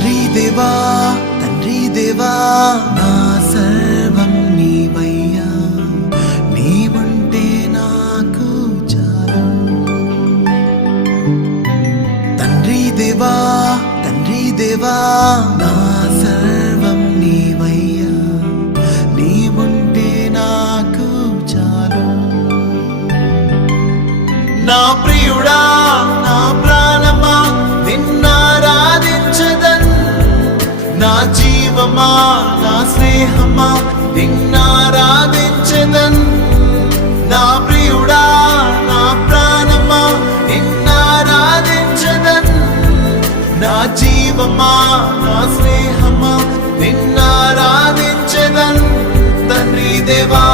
తండ్రి దేవా నా సర్వం నీవయ్యా, నీవుంటే నాకు చాలు. తండ్రి దేవా నా సర్వం నీవయ్యా, నీవుంటే నాకు చాలు. నా ప్రియుడా నా ప్రాణమా నిన్నారాధించదన్, నా జీవమా నా స్నేహమా నిన్నారాధించదన్. నా ప్రియుడా నా ప్రాణమా నిన్నారాధించదన్, నా జీవమా నా స్నేహమా నిన్నారాధించదన్. తండ్రి దేవా